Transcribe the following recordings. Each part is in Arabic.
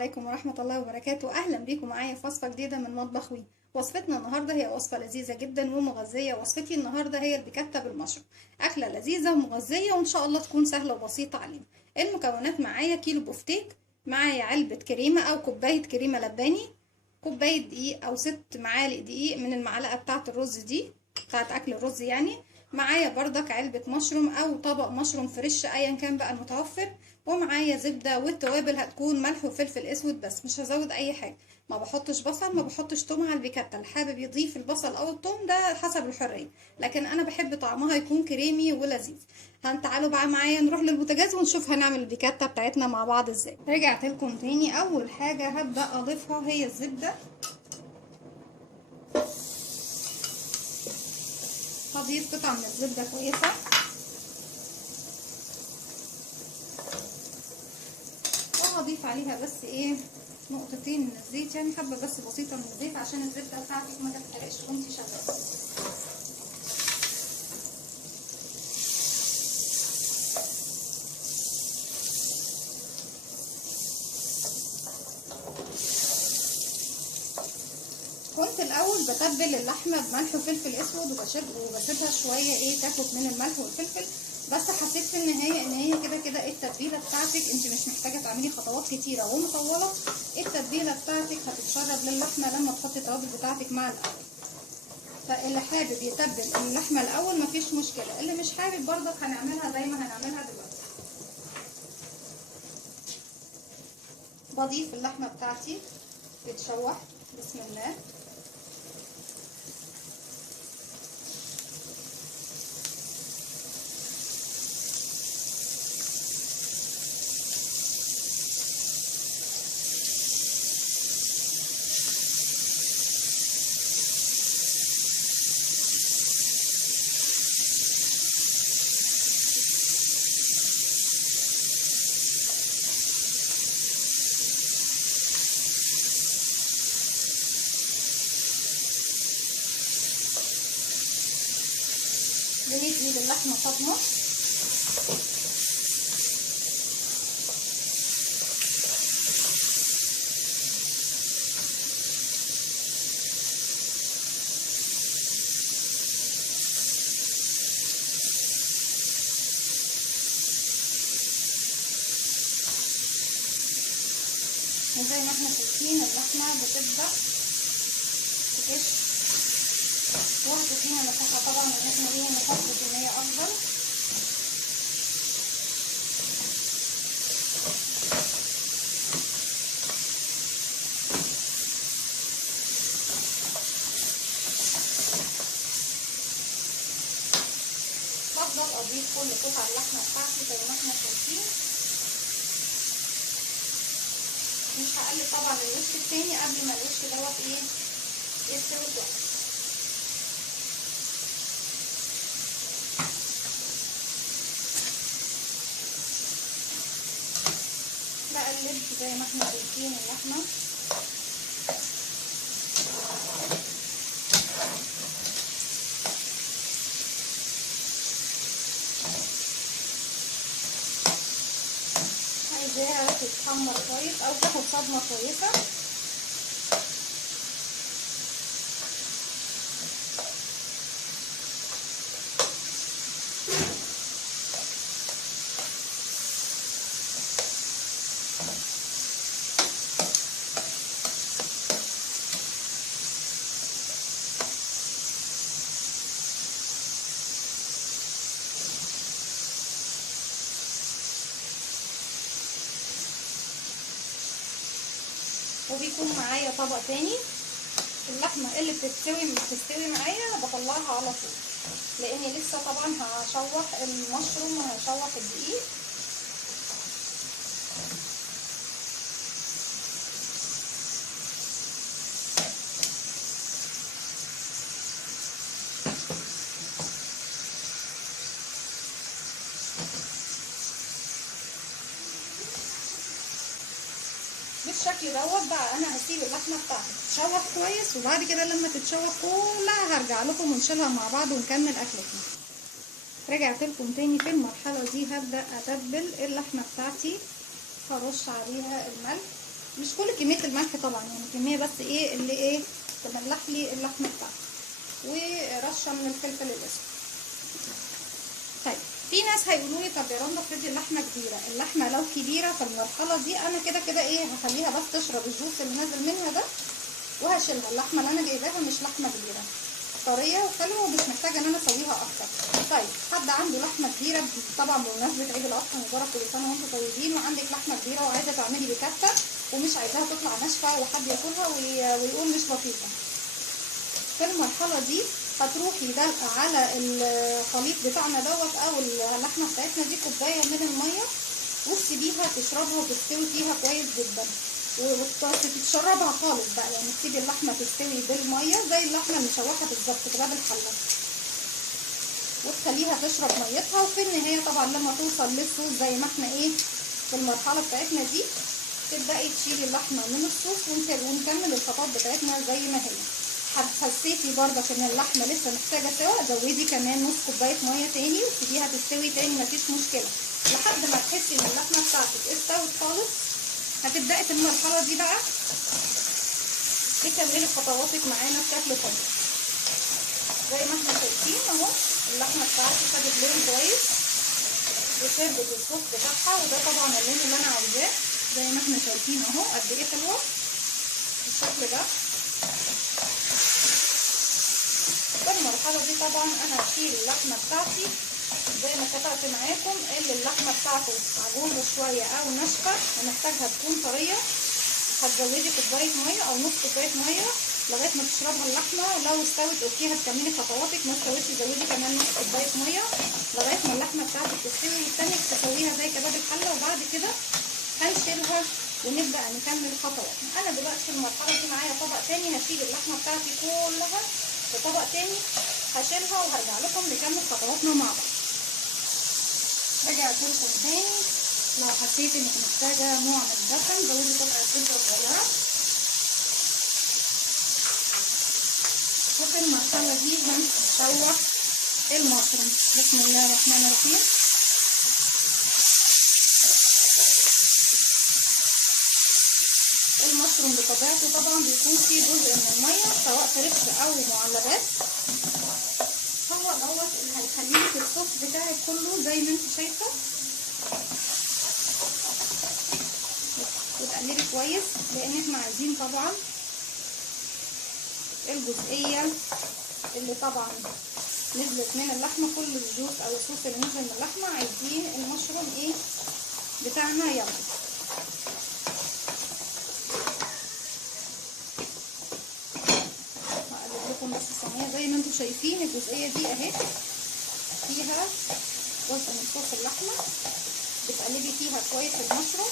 عليكم ورحمة الله وبركاته. أهلا بيكم معايا في وصفة جديدة من مطبخ وي. وصفتنا النهاردة هي وصفة لذيذة جدا ومغذية. وصفتي النهاردة هي البيكاتا بالمشروم، أكلة لذيذة ومغذية وإن شاء الله تكون سهلة وبسيطة علينا. المكونات معايا كيلو بفتيك، معايا علبة كريمة أو كوباية كريمة لباني، كوباية دقيق أو 6 معالق دقيق من المعلقة بتاعة الرز دي بتاعة أكل الرز يعني. معايا بردك علبة مشروم أو طبق مشروم فريش أيا كان بقى المتوفر، ومعايا زبدة، والتوابل هتكون ملح وفلفل اسود بس، مش هزود اي حاجه. ما بحطش بصل، ما بحطش توم على البيكاتا. اللي حابب يضيف البصل او التوم ده حسب الحريه، لكن انا بحب طعمها يكون كريمي ولذيذ. تعالوا بقى معايا نروح للبوتاجاز ونشوف هنعمل البيكاتا بتاعتنا مع بعض ازاي. رجعت لكم تاني. اول حاجه هبدا اضيفها هي الزبده. هضيف قطعه من الزبده كويسه، وهضيف عليها بس نقطتين من الزيت، يعني حبه بس بسيطه من الزيت عشان الزبده بتاعتك ما تتحرقش وانتي شغاله. كنت الاول بتبل اللحمه بملح وفلفل اسود وبسيبها شويه تاخد من الملح والفلفل، بس حسيت في النهايه ان هي كده التتبيله بتاعتك انت مش محتاجه تعملي خطوات كتيره ومطوله. التتبيله بتاعتك هتتشرب للحمه لما تحطي التوابل بتاعتك مع الاول. فاللي حابب يتبل اللحمه الاول مفيش مشكله، اللي مش حابب برضك هنعملها زي ما هنعملها دلوقتي. بضيف اللحمه بتاعتي تتشوح بسم الله. بندي للحمه صدمه. وزي ما احنا شايفين اللحمه بتبدا تكش، وهتدينا مساحه طبعا ان احنا نحط كميه افضل. بفضل اضيف كل قطع اللحمه بتاعتي زي ما احنا شايفين. مش هقلب طبعا الوش التاني قبل ما الوش دوت يستوي كويس. بقلب زي ما احنا شايفين اللحمه. عايزاها تتحمر كويس او تاخد صدمه كويسه. وبيكون معايا طبق تاني. اللحمه اللي بتستوي معايا بطلعها على طول، لاني لسه طبعا هشوح المشروم وهشوح الدقيق. بالشكل دوت بقى انا هسيب اللحمه بتاعتي تتشوح كويس، وبعد كده لما تتشوح كلها هرجع لكم ونشيلها مع بعض ونكمل اكلتنا. رجعت لكم تاني. في المرحله دي هبدا اتبل اللحمه بتاعتي. هرش عليها الملح مش كل كميه الملح طبعا، يعني كميه بس ايه اللي ايه تملح لي اللحمه بتاعتي، ورشه من الفلفل الاسود. طيب في ناس هيقولوا لي طب يا رندا افرضي اللحمه كبيره. اللحمه لو كبيره في المرحله دي انا كده كده ايه هخليها بس تشرب الجوس اللي نازل منها ده وهشيلها. اللحمه اللي انا جايباها مش لحمه كبيره، طريه وحلوه ومش محتاجه ان انا اسويها اكتر. طيب حد عنده لحمه كبيره، طبعا بمناسبه عيد الاضحى مبارك كل سنه وانتم طيبين، وعندك لحمه كبيره وعايزه تعملي بكفه ومش عايزاها تطلع ناشفه وحد ياكلها ويقول مش لطيفه، في المرحله دي هتروحي دلقه على الخليط بتاعنا دوت او اللحمه بتاعتنا دي كوبايه من الميه وتسيبيها تشربها وتستوي فيها كويس جدا، وتتشربها خالص بقى، يعني تسيبي اللحمه تستوي بالميه زي اللحمه المشوحه بالظبط كده بالحله، وتخليها تشرب ميتها. وفي النهايه طبعا لما توصل للصوص زي ما احنا ايه في المرحله بتاعتنا دي تبداي تشيلي اللحمه من الصوص ونكمل الخطوات بتاعتنا زي ما هي. حسيتي برضك ان اللحمه لسه محتاجه سوا، زودي كمان نص كوبايه ميه تاني وسيبيها تستوي تاني مفيش مشكله لحد ما تحسي ان اللحمه بتاعتك استوت خالص. هتبداي في المرحله دي بقى تكملي خطواتك معانا بشكل طبيعي زي ما احنا شايفين اهو. اللحمه بتاعتي خدت لون كويس وشربت الصوص بتاعها، وده طبعا اللون اللي انا عاوزاه زي ما احنا شايفين اهو قد ايه حلوه بالشكل ده. في المرحله دي طبعا انا هشيل اللحمه بتاعتي زي ما اتفقت معاكم، اللي اللحمه بتاعته عجوزه شويه او ناشفه هنحتاجها تكون طريه، هتزودي كوبايه ميه او نص كوبايه ميه لغايه ما تشربها اللحمه. لو استوت اوكي هتكملي خطواتك، ما استوتش زودي كمان نص كوبايه ميه لغايه ما اللحمه بتاعتك تستوي والتانيه تسويها زي كباب الحله. وبعد كده هنشيلها ونبدا نكمل خطواتنا. انا دلوقتي في المرحله دي معايا طبق تاني، هشيل اللحمه بتاعتي كلها في طبق تاني هشيلها وهرجع لكم نكمل خطواتنا مع بعض. رجعت لكم تاني. لو حسيت انك محتاجه نوع من الدسم زودي قطعه زبده صغيره. وفي المرحله دي هنشوح المشروم. بسم الله الرحمن الرحيم. المشروم بطبيعته طبعا بيكون فيه جزء من الميه سواء فريش او معلبات، هو دوت اللي هيخليلك الصوص بتاعك كله زي ما انت شايفه. وتقلبي كويس لان احنا عايزين طبعا الجزئيه اللي طبعا نزلت من اللحمه، كل الجوس او الصوص اللي نزل من اللحمه عايزين المشروم ايه بتاعنا ياخده. هقلب لكم بس الصينيه زي ما انتم شايفين. الجزئيه دي اهي فيها جزء من صوص اللحمه، بتقلبي فيها كويس المشروم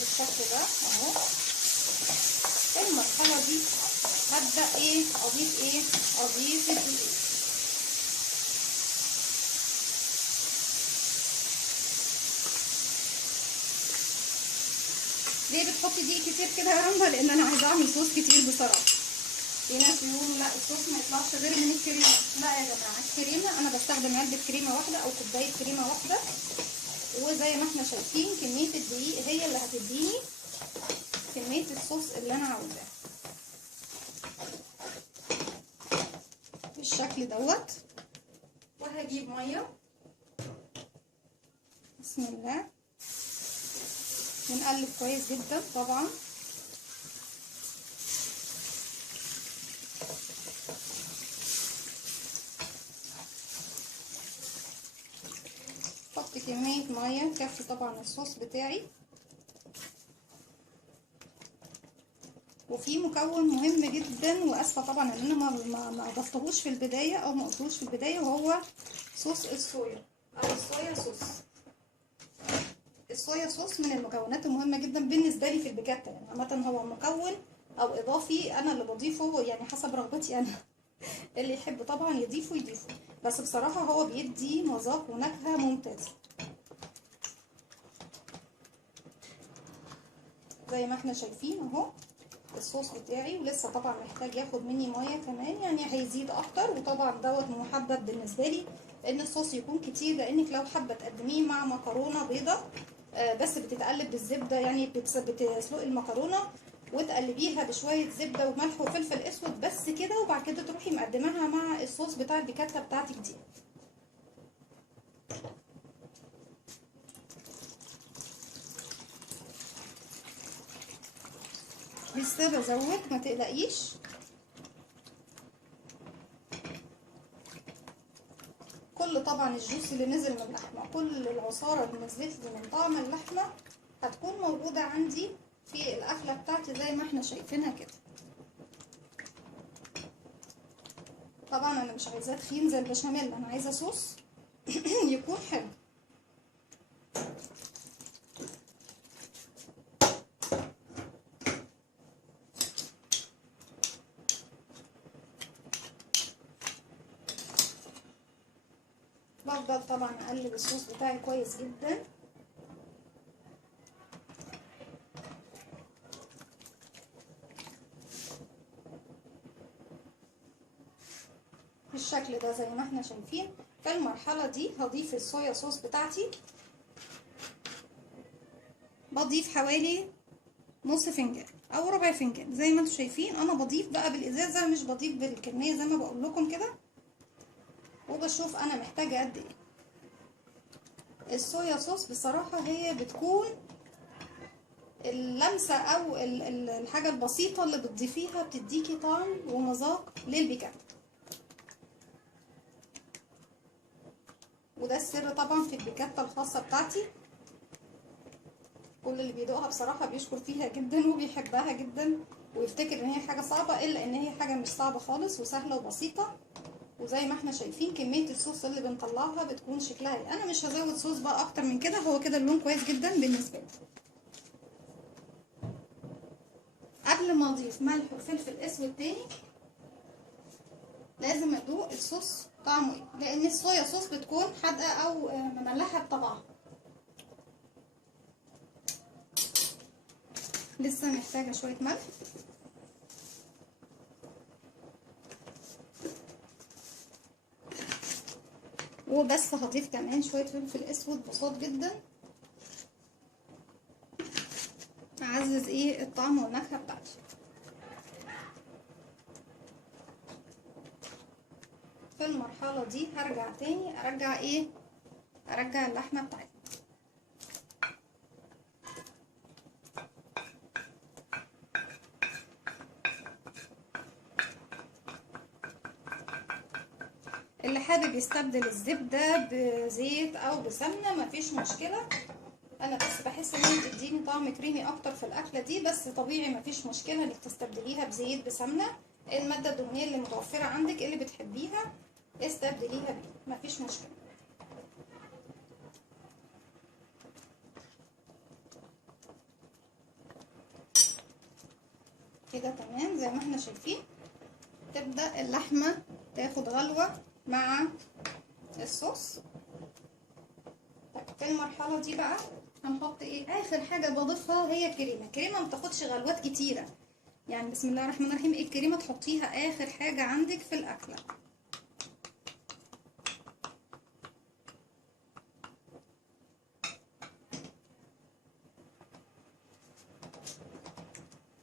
بالشكل ده اهو. في المرحله دي هبدا اضيف الدقيق. ليه بتحطي دقيق كتير كده يا رندا؟ لان انا عايزه اعمل صوص كتير بصراحه. في ناس بيقولوا لا الصوص ما يطلعش غير من الكريمه. لا يا جماعه، الكريمه انا بستخدم علبه كريمه واحده او كوبايه كريمه واحده، وزي ما احنا شايفين كميه الدقيق هي اللي هتديني كميه الصوص اللي انا عاوزاه بالشكل دوت. وهجيب ميه بسم الله ونقلب كويس جدا طبعا. حط كميه ميه تكفي طبعا الصوص بتاعي. وفي مكون مهم جدا واسفه طبعا ان انا ما ضفتهوش في البدايه او ما قلتهوش في البدايه، وهو صوص الصويا او الصويا صوص. الصويا صوص من المكونات المهمه جدا بالنسبه لي في البيكاتا، يعني عامه هو مكون او اضافي انا اللي بضيفه يعني حسب رغبتي انا. اللي يحب طبعا يضيفه، بس بصراحه هو بيدي مذاق ونكهه ممتازه زي ما احنا شايفين اهو. الصوص بتاعي ولسه طبعا محتاج ياخد مني ميه كمان، يعني هيزيد اكتر. وطبعا دوت محدد بالنسبه لي ان الصوص يكون كتير، لانك لو حابه تقدميه مع مكرونه بيضه بس بتتقلب بالزبده، يعني بتسلقي المكرونه وتقلبيها بشويه زبده وملح وفلفل اسود بس كده، وبعد كده تروحي مقدماها مع الصوص بتاع البيكاتا بتاعتك دي. لسه بزود، ما تقلقيش. كل طبعا الجوس اللي نزل من اللحمه، كل العصاره اللي نزلت لي من طعم اللحمه هتكون موجوده عندي في الاكله بتاعتي زي ما احنا شايفينها كده. طبعا انا مش عايزاه تخين زي البشاميل، انا عايزه صوص يكون حلو. بفضل طبعا اقلب الصوص بتاعي كويس جدا. بالشكل ده زي ما احنا شايفين. في المرحله دي هضيف الصويا صوص بتاعتي، بضيف حوالي نص فنجان او ربع فنجان زي ما انتم شايفين. انا بضيف بقى بالازازه مش بضيف بالكميه زي ما بقول لكم كده، وبشوف انا محتاجه قد ايه. الصويا صوص بصراحه هي بتكون اللمسه او الحاجه البسيطه اللي بتضيفيها بتديكي طعم ومذاق للبيكاتا، وده السر طبعا في البيكاتا الخاصه بتاعتي. كل اللي بيدوقها بصراحه بيشكر فيها جدا وبيحبها جدا، ويفتكر ان هي حاجه صعبه، الا ان هي حاجه مش صعبه خالص وسهله وبسيطه. وزي ما احنا شايفين كميه الصوص اللي بنطلعها بتكون شكلها ايه. انا مش هزود صوص بقى اكتر من كده، هو كده اللون كويس جدا بالنسبه لي. قبل ما اضيف ملح وفلفل اسود تاني لازم ادوق الصوص طعمه ايه، لان الصويا صوص بتكون حادقه او مملحه بطبعها. لسه محتاجه شويه ملح. وبس هضيف كمان شويه فلفل اسود بسيط جدا، اعزز ايه الطعم والنكهه بتاعتي. في المرحله دي هرجع تاني ارجع اللحمه بتاعتي. اللي حابب يستبدل الزبده بزيت او بسمنه مفيش مشكله، انا بس بحس ان هي بتديني طعم كريمي اكتر في الاكله دي، بس طبيعي مفيش مشكله انك تستبدليها بزيت بسمنه. الماده الدهنيه اللي متوفره عندك اللي بتحبيها استبدليها بيه، مفيش مشكله. كده تمام زي ما احنا شايفين. تبدا اللحمه تاخد غلوه مع الصوص. طيب في المرحله دي بقى هنحط ايه؟ اخر حاجه بضيفها هي الكريمه. الكريمه ما بتاخدش غلوات كتيره، يعني بسم الله الرحمن الرحيم. الكريمه تحطيها اخر حاجه عندك في الاكله.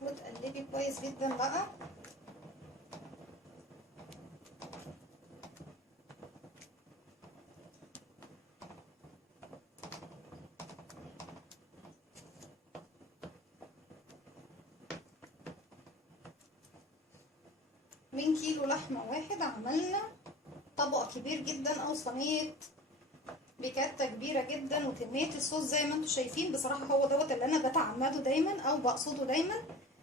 وتقلبي كويس جدا بقى. من كيلو لحمه واحد عملنا طبق كبير جدا او صينيه بيكاتا كبيره جدا. وكميه الصوص زي ما انتم شايفين بصراحه هو دوت اللي انا بتعمده دايما او بقصده دايما.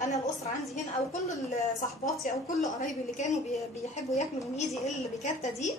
انا الاسره عندي هنا او كل صحباتي او كل قرايبي اللي كانوا بيحبوا ياكلوا من ايدي البيكاتا دي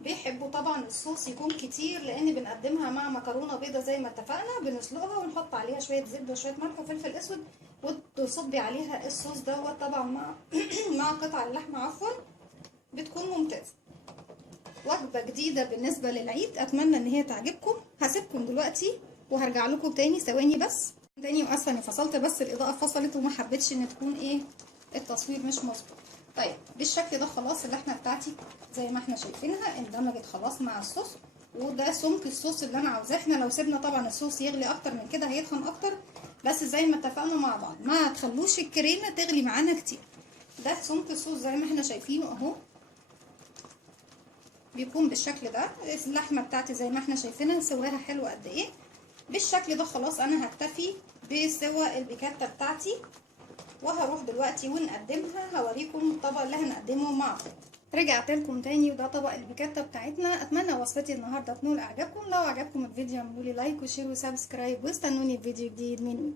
بيحبوا طبعا الصوص يكون كتير، لان بنقدمها مع مكرونه بيضه زي ما اتفقنا، بنسلقها ونحط عليها شويه زبده وشويه ملح وفلفل اسود وتصبي عليها الصوص دوت طبعا مع مع قطع اللحمه عفوا، بتكون ممتازه. وجبه جديده بالنسبه للعيد، اتمنى ان هي تعجبكم. هسيبكم دلوقتي وهرجع لكم تاني ثواني بس تاني. واسفه اني فصلت، بس الاضاءه فصلت وما حبيتش ان تكون ايه التصوير مش مظبوط. طيب بالشكل ده خلاص اللحمه بتاعتي زي ما احنا شايفينها اندمجت خلاص مع الصوص، وده سمك الصوص اللي انا عاوزاه. احنا لو سيبنا طبعا الصوص يغلي اكتر من كده هيتخن اكتر، بس زي ما اتفقنا مع بعض ما تخلوش الكريمه تغلي معانا كتير. ده سمك الصوص زي ما احنا شايفينه اهو، بيكون بالشكل ده. اللحمه بتاعتي زي ما احنا شايفينها سواها حلو قد ايه. بالشكل ده خلاص انا هكتفي بسوى البيكاتا بتاعتي، وهروح دلوقتي ونقدمها. هوريكم الطبق اللي هنقدمه مع بعض. رجعت لكم تاني، وده طبق البيكاتا بتاعتنا. اتمنى وصفتي النهارده تنول اعجابكم. لو عجبكم الفيديو اعملوا لي لايك وشير وسبسكرايب، واستنوني في فيديو جديد من